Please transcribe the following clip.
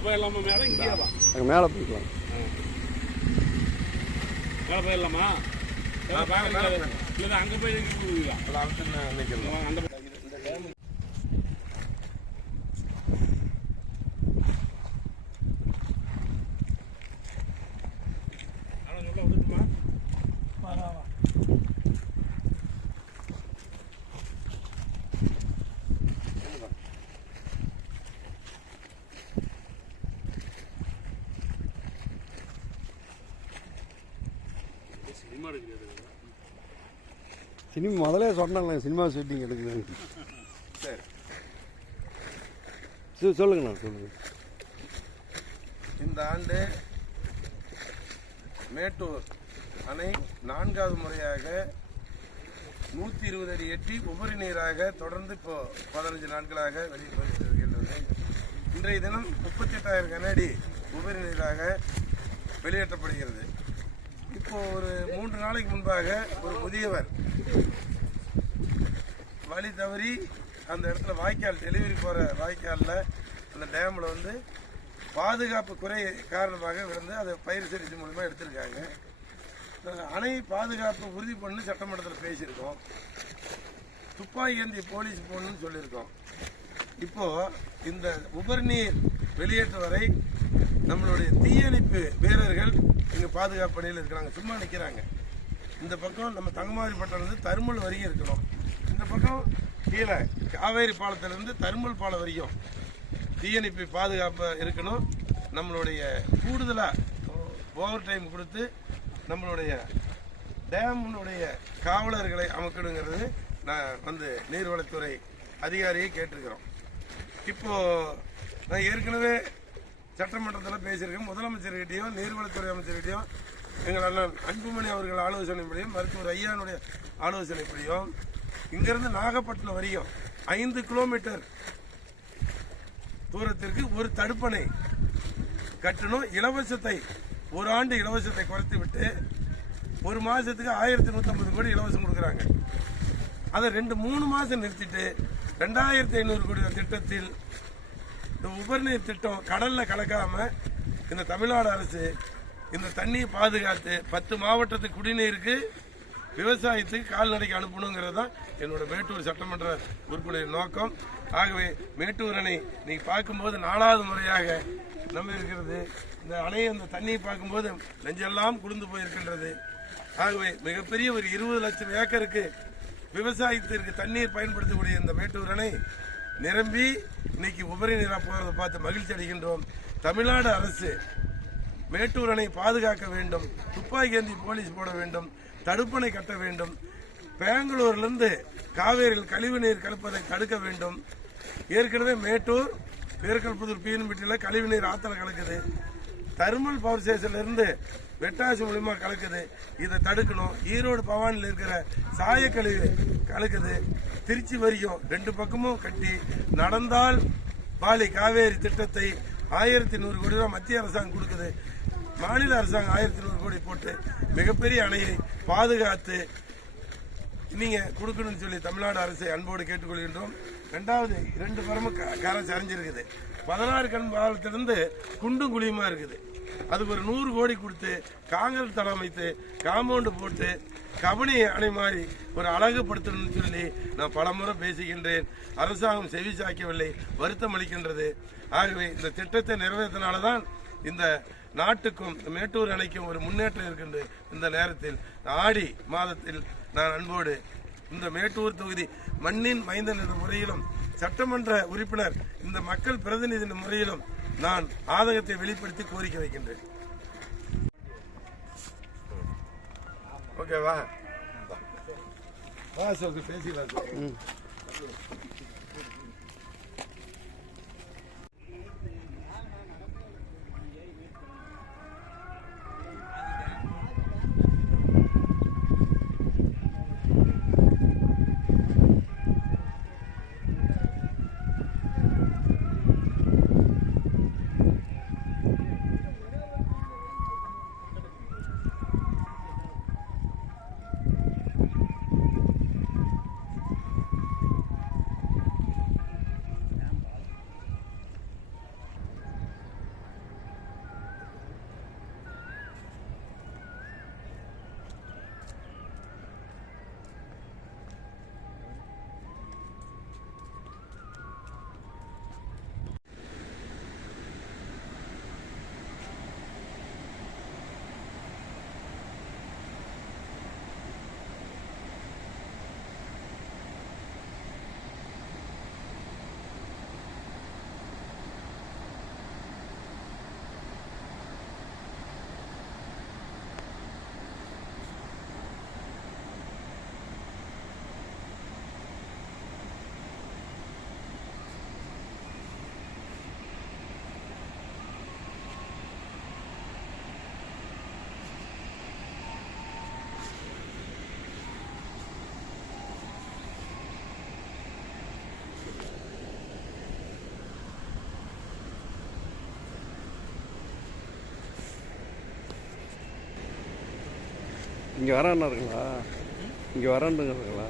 போயிடலாமா மேலே இங்கேயா அங்கே மேலே போய்க்கலாம். மேலே போயிடலாமா? இல்லை அங்கே போய் நிற்கிறோம் அந்த ஆனால் சொல்ல விட்டுட்டுமா சினிமா எடுக்கிறது சினிமா முதலே சொன்னாங்க சினிமா ஷூட்டிங் எடுக்குது சரி. சொல்லுங்கண்ணா சொல்லுங்கள் இந்த ஆண்டு மேட்டூர் அணை நான்காவது முறையாக நூற்றி இருபது அடி எட்டி உபரி நீராக தொடர்ந்து இப்போ பதினஞ்சு நாட்களாக வெளியிட்டு வருகின்றது இன்றைய தினம் முப்பத்தி எட்டாயிரம் கனஅடி உபரி நீராக வெளியேற்றப்படுகிறது. இப்போ ஒரு மூன்று நாளைக்கு முன்பாக ஒரு முதியவர் வழி தவறி அந்த இடத்துல வாய்க்கால் டெலிவரி போகிற வாய்க்காலில் அந்த டேமில் வந்து பாதுகாப்பு குறை காரணமாக விழுந்து அதை பயிர் சிகிச்சை மூலமாக எடுத்திருக்காங்க. அணை பாதுகாப்பு உறுதி பண்ணி சட்டமன்றத்தில் பேசியிருக்கோம். துப்பாக்கி ஏந்தி போலீஸ் போகணும்னு சொல்லியிருக்கோம். இப்போது இந்த உபர்நீர் வெளியேற்ற வரை நம்மளுடைய தீயணைப்பு வீரர்கள் இங்கே பாதுகாப்பு பணியில் இருக்கிறாங்க. சும்மா நிற்கிறாங்க இந்த பக்கம் நம்ம தங்கமாதிரிப்பட்டிலேருந்து தருமல் வரைக்கும் இருக்கணும். இந்த பக்கம் கீழே காவேரி பாலத்திலேருந்து தருமல் பாலம் வரைக்கும் தீயணைப்பு பாதுகாப்பு இருக்கணும். நம்மளுடைய கூடுதலாக ஓவர் டைம் கொடுத்து நம்மளுடைய டேமுடைய காவலர்களை அமைக்கணுங்கிறது நான் வந்து நீர்வளத்துறை அதிகாரியை கேட்டிருக்கிறோம். இப்போது நான் ஏற்கனவே சட்டமன்றத்தில் பேசியிருக்கேன். முதலமைச்சர்கிட்டையும் நீர்வளத்துறை அமைச்சர்கிட்டையும் எங்கள் அண்ணன் அன்புமணி அவர்கள் ஆலோசனைப்படியும் மருத்துவர் ஐயானுடைய ஆலோசனைப்படியும் இங்கேருந்து நாகப்பட்டினம் வரையும் ஐந்து கிலோமீட்டர் தூரத்திற்கு ஒரு தடுப்பணை கட்டணும். இலவசத்தை ஒரு ஆண்டு இலவசத்தை குறைத்து விட்டு ஒரு மாதத்துக்கு ஆயிரத்தி நூற்றம்பது கோடி இலவசம் கொடுக்குறாங்க. அதை ரெண்டு மூணு மாதம் நிறுத்திட்டு ரெண்டாயிரத்தி ஐநூறு கோடி திட்டத்தில் இந்த உபர்நீர் திட்டம் கடலில் கலக்காமல் இந்த தமிழ்நாடு அரசு இந்த தண்ணியை பாதுகாத்து பத்து மாவட்டத்துக்கு குடிநீருக்கு விவசாயத்துக்கு கால்நடைக்கு அனுப்பணுங்கிறது தான் என்னோட மேட்டூர் சட்டமன்ற உறுப்பினர் நோக்கம். ஆகவே மேட்டூர் அணை நீ பார்க்கும்போது நாலாவது முறையாக நம்ம இருக்கிறது இந்த அணையை அந்த தண்ணியை பார்க்கும்போது நெஞ்செல்லாம் குளிர்ந்து போயிருக்கின்றது. ஆகவே மிகப்பெரிய ஒரு இருபது லட்சம் ஏக்கருக்கு விவசாயத்திற்கு தண்ணீர் பயன்படுத்தக்கூடிய இந்த மேட்டூர் அணை நிரம்பி இன்னைக்கு உபரி நீராக போகிறத பார்த்து மகிழ்ச்சி அடைகின்றோம். தமிழ்நாடு அரசு மேட்டூர் அணை பாதுகாக்க வேண்டும் துப்பாக்கி ஏந்தி போலீஸ் போட வேண்டும் தடுப்பணை கட்ட வேண்டும் பெங்களூர்லேருந்து காவேரியில் கழிவுநீர் கலப்பதை தடுக்க வேண்டும். ஏற்கனவே மேட்டூர் பேர்கல்புதூர் பீன்பட்டியில் கழிவுநீர் ஆற்றுல கலக்குது. தர்மல் பவர் ஸ்டேஷன்லேருந்து வெட்டாசி மூலிமா கலக்குது. இதை தடுக்கணும். ஈரோடு பவானியில் இருக்கிற சாயக்கழிவு கலக்குது. திருச்சி வரைக்கும் ரெண்டு பக்கமும் கட்டி நடந்தால் பாலி காவேரி திட்டத்தை ஆயிரத்தி நூறு கோடி ரூபா மத்திய அரசாங்கம் கொடுக்குது. மாநில அரசாங்கம் ஆயிரத்தி நூறு கோடி போட்டு மிகப்பெரிய அணையை பாதுகாத்து நீங்க கொடுக்கணும்னு சொல்லி தமிழ்நாடு அரசை அன்போடு கேட்டுக்கொள்கின்றோம். ரெண்டாவது இரண்டு பரமும் க- கரை சரிஞ்சிருக்குது. பதினாறு கண் பாலத்திலிருந்து குண்டும் குழியுமா இருக்குது. அதுக்கு ஒரு நூறு கோடி கொடுத்து காங்கிரஸ் தடம் அமைத்து காம்பவுண்டு போட்டு கபனி அணை மாதிரி ஒரு அழகுபடுத்தணும்னு சொல்லி நான் பலமுறை பேசுகின்றேன். அரசாங்கம் செவி சாய்க்கவில்லை வருத்தம் அளிக்கின்றது. ஆகவே இந்த திட்டத்தை நிறைவேற்றினால தான் இந்த நாட்டுக்கும் மேட்டூர் அணைக்கும் ஒரு முன்னேற்றம் இருக்கின்றது இந்த நேரத்தில். ஆடி மாதத்தில் நான் அன்போடு இந்த மேட்டூர் தொகுதி மண்ணின் மைந்தன் என்ற முறையிலும் சட்டமன்ற உறுப்பினர் இந்த மக்கள் பிரதிநிதி முறையிலும் நான் ஆதகத்தை வெளிப்படுத்தி கோரிக்கை வைக்கின்றேன். ஓகேவா வா. சார் பேசிக்கலாம் இங்கே வரான்னு இருக்குங்களா? இங்கே வரான்னு இருக்குங்களா?